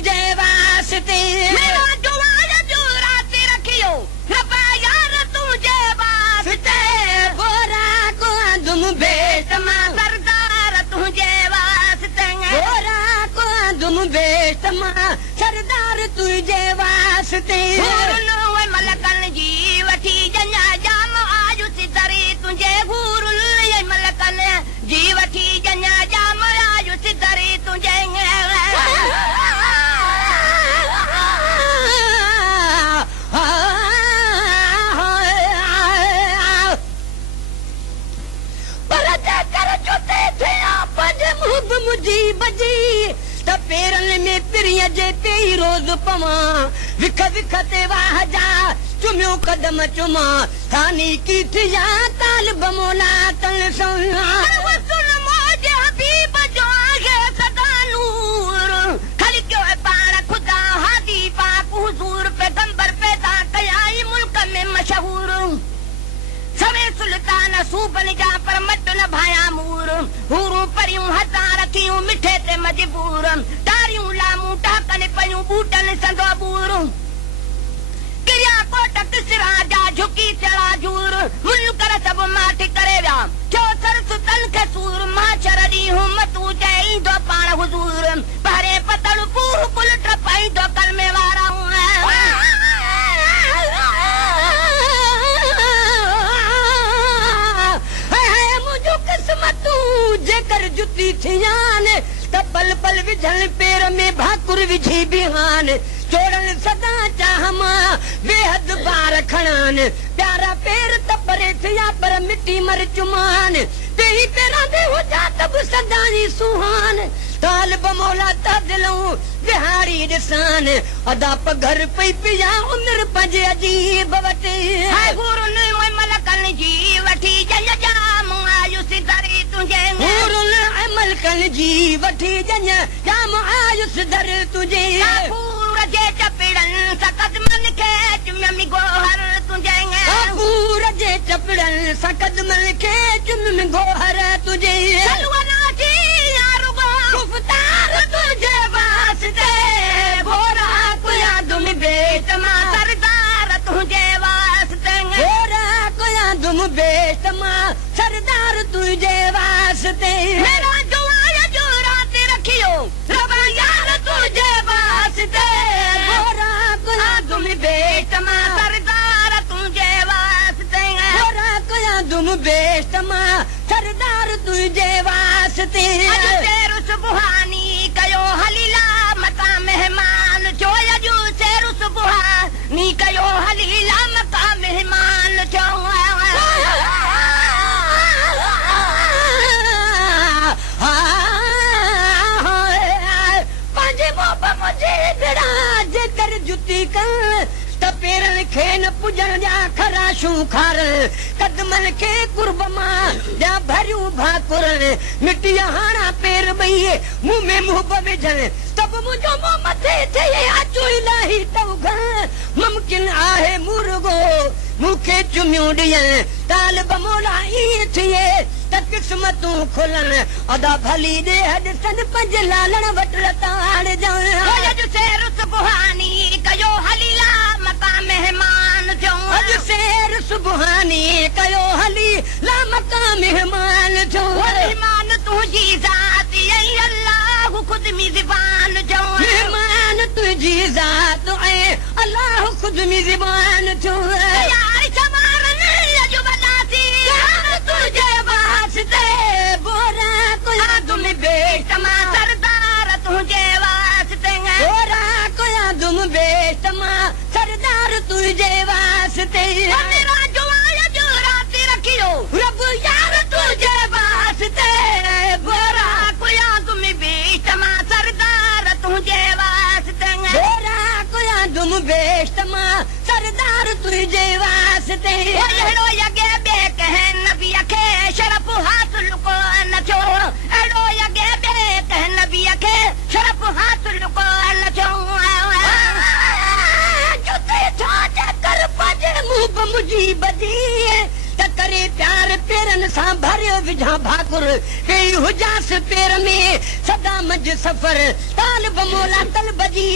तुझे वास्ते मेरा दुआर जो रात रखियो रब्बा यार तुझे वास्ते गोरा को तुम बेटमा सरदार तुझे वास्ते गोरा को तुम बेटमा सरदार तुझे वास्ते मलकन जी वठी जन्या जाम आयुस दरी तुझे गुरुल मलकन जी वठी जन्या जाम आयुस दरी तुझे मुझी बजी त पेरन में पिरिय जे पे रोज पवा विख विख ते वाह जा चुम्यो कदम चुमा थानी की थिया ताल बमोला तन सोना वसुल मोजे हबीब जो आगे सदा नूर खाली क्यों है पारा खुदा हादी पाक हुजूर पैगंबर पैदा कयाई मुल्क में मशहूर सवे सुल्तान सूबन जा पर मट न भाया मूर हूरू परियूं हजार थियूं मिठे ते मजबूर तारियूं लामूं टाकन पयूं बूटन संदो बूर किरिया कोट किसरा जा झुकी चढ़ा जूर मुनकर सब माठ करे विया छो सरस तन खे सूर माशर ॾींहुं मतू चईंदो पाण हुजूर पहरे पतड़ पूह कुल टपाईंदो कलमे वारा जेकर जुती थियान त पल पल विझल पेर में भाकुर विझी बिहान चोड़न सदा चाहमा बेहद बार खणान प्यारा पेर त परे थिया पर मिट्टी मर चुमान तेरी पेरा दे हो जा तब सदा ही सुहान ताल बमौला ता दिलूं बिहारी दिसान अदा पघर पई पिया उमर पंजे अजीब वटे हाय गुरु ने मलकन जी वठी जन जाम आयुस दरी तुझे मलकन जी वठी जन जाम आयुस दर तुझे पूर जे चपड़न सकदमन के चुम्मी गोहर तुझे पूर जे चपड़न सकदमन के चुम्मी गोहर तुझे गुफ्तार तुझे वास्ते गोरा कोया तुम बेटमा सरदार तुझे वास्ते गोरा कोया तुम बेटमा सरदार तुझे वास्ते मेरा दुआर जो रात रखियो रब्बा यार तुझे वास्ते गोरा कोया तुम बेटमा सरदार तुझे वास्ते गोरा कोया तुम बेटमा सरदार तुझे वास्ते सुबहानी कयो हलीला मका मेहमान जो यजू सेरु सुबहानी कयो हलीला मका मेहमान जो पंजे मोब मुझे बिड़ा जेकर जुती कर त पेरन खे न पुजन जा खराशू खार कदमन के कुर्ब मां जा भरियूं भाकुर मिट्टी हाणा पेर बई मुंह में मुंह विझन तब मुंहिंजो मुंह मथे थिए अचो इलाही तव मुमकिन आहे मुर्गो मूंखे चुमियूं ॾियनि ताल बमोला ईअं थिए त किस्मतूं खुलन अदा भली दे हॾसन पंज लालण वटि ताड़ ॼण सेर सुबहानी कयो हलीला मका मेहमान जो अॼु सेर सुबहानी कयो हली ला मका मेहमान जो मेहमान तुंहिंजी ज़ात ऐं अल्लाह ख़ुदि मिज़बान जो मेहमान तुंहिंजी ज़ात ऐं अल्लाह ख़ुदि मिज़बान जो यार चमारन अॼु वॾासी तुंहिंजे वास्ते गोरा कोया तुम बेटमा सरदार तुंहिंजे वास्ते गोरा कोया तुम बेटमा सरदार तुंहिंजे वास्ते मेरा जुआर जो रात रखियो रब यार तुंहिंजे वास्ते गोरा कोया तुम बेटमा सरदार तुंहिंजे वास्ते गोरा कोया तुम बेटमा सरदार तुंहिंजे वास्ते अहिड़ो यगे बे कहे नबी खे शरफ हासिल को न थियो अहिड़ो यगे बे कहे नबी खे शरफ हासिल को न थियो जुते छा कर पंजे मुंह मुंहिंजी बजी त करे प्यार पेरन सां भरियो विझां भाकुर कई हुजास पेर में सदा मज सफ़र ताल बमोला तल बजी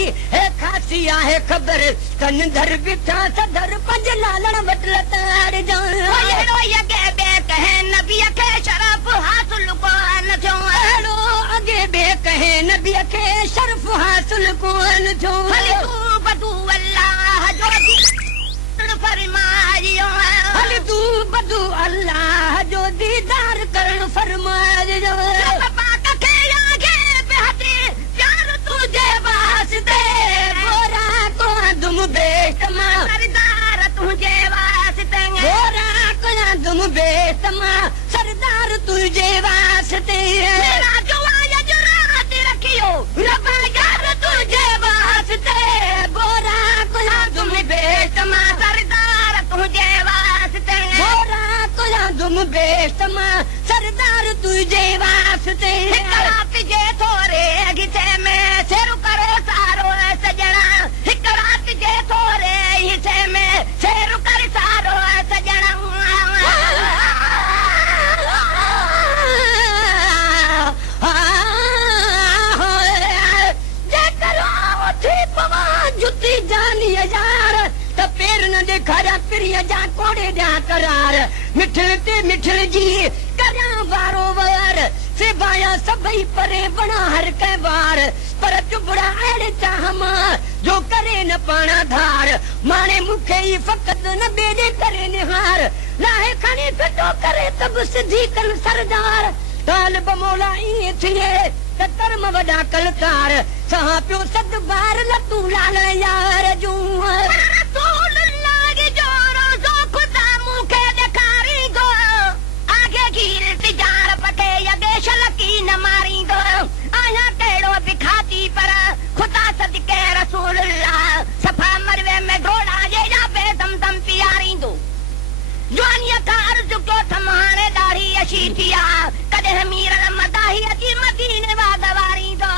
थी आहे ख़बर कन धर बिठा सदर पंज लालण वटल तार जान अहिड़ो अॻे ॿिए कंहिं नबीअ खे शरफ़ हासिल कोन थियो अहिड़ो अॻे ॿिए कंहिं नबीअ खे शर्फ़ हासिल कोन थियो हल तूं बदू अल्लाह जो दीदार फरमायो हल तूं बदू अल्लाह जो दीदार करण फरमायो पाक खे आगे बेहते प्यार तुझे वास्ते गोरा को तुम बेशमा सरदार तुझे वास्ते गोरा को तुम बेशमा सरदार तुझे वास्ते मेरा जुआ यजरात रखियो रब्बा यार तुझे वास्ते गोरा को तुम बेशमा सरदार तुझे वास्ते गोरा को तुम बेशमा सरदार तुझे वास्ते हिकड़ा तुझे थोरे अॻिते में सिर करे सारो सजना हिकड़ा तुझे थोरे हिसे में सिर करे सारो सजना जुती जानी यार त पेर न ॾेखारिया पिरीअ जा कोड़े ॾिया करार मिठिल ते मिठिल जी करियां वारो वार सिबाया सभई परे बणा हर कंहिं बार पर चुबड़ा अहिड़े चाह मां जो करे न पाणा धार माणे मूंखे ई फ़क़त न ॿिए करे निहार लाहे खणी फिटो करे त बि सिधी कन सरदार तालिब मौला ईअं थिए त कर्म वॾा कलकार सहा पियो सद बार न तूं लाल यार जूं कॾहिं मीर मदाही अची मदीने वागवारी दो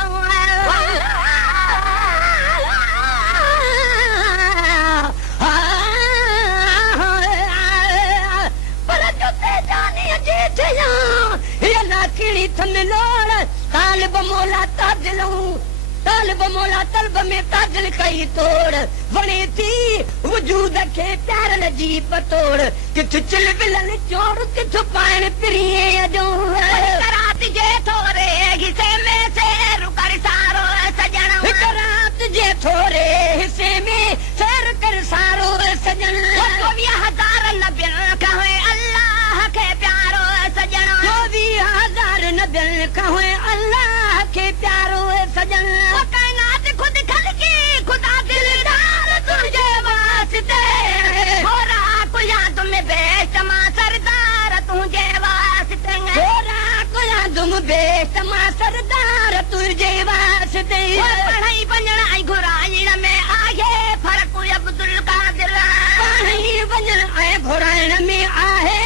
पर जो ते जाने जे थिया ये लाखड़ी थमलोर तालिब मौला ताजलूं तालिब मौला तलब में ताजल कई तोड़ वणे थी वजूद खे प्यारल जी पतोड़ किथ चिल बिलन चोर किथ पाइण पिरीअ जो रात जे थोरे हिसे में सैर कर सारो सजण हिक रात जे थोरे हिसे में सैर कर सारो सजण 24,000 नबियन कहे अल्लाह के प्यारो सजण 24,000 नबियन कहे अल्लाह के प्यारो सजण कायनात खुद खलकी खुदा दिलदार तुझे वास्ते होरा कुया तुम बेशमा सरदार तुझे वास्ते गोरा कोया तुम बेशमा सरदार तुझे वास्ते पढ़ाई वञण ऐं घुराइण में आहे फ़र्क़ अब्दुल कादिर पढ़ाई वञण ऐं घुराइण में आहे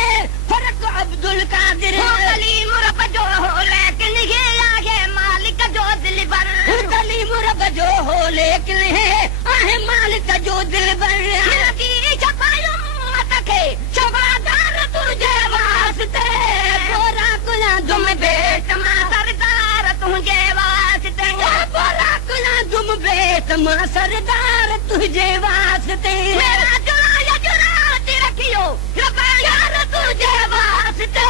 फ़र्क़ अब्दुल कादिर तलीम रब जो हो लेकिन ये आहे मालिक जो दिल बर तलीम रब जो हो लेकिन आहे मालिक जो दिल बर शबादार तुझे वास्ते गोरा कोया तुम बेशमा सरदार तुझे वास्ते गोरा कोया तुम बेशमा सरदार तुझे वास्ते मेरा जुरात रखियो रब्बा यार तुझे वास्ते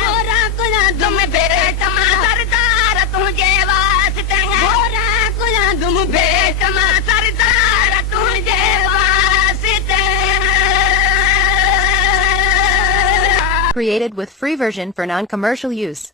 गोरा कोया तुम बेशमा सरदार तुझे वास्ते गोरा कोया तुम बेशमा सरदार तुझे वास्ते Created with free version for non-commercial use.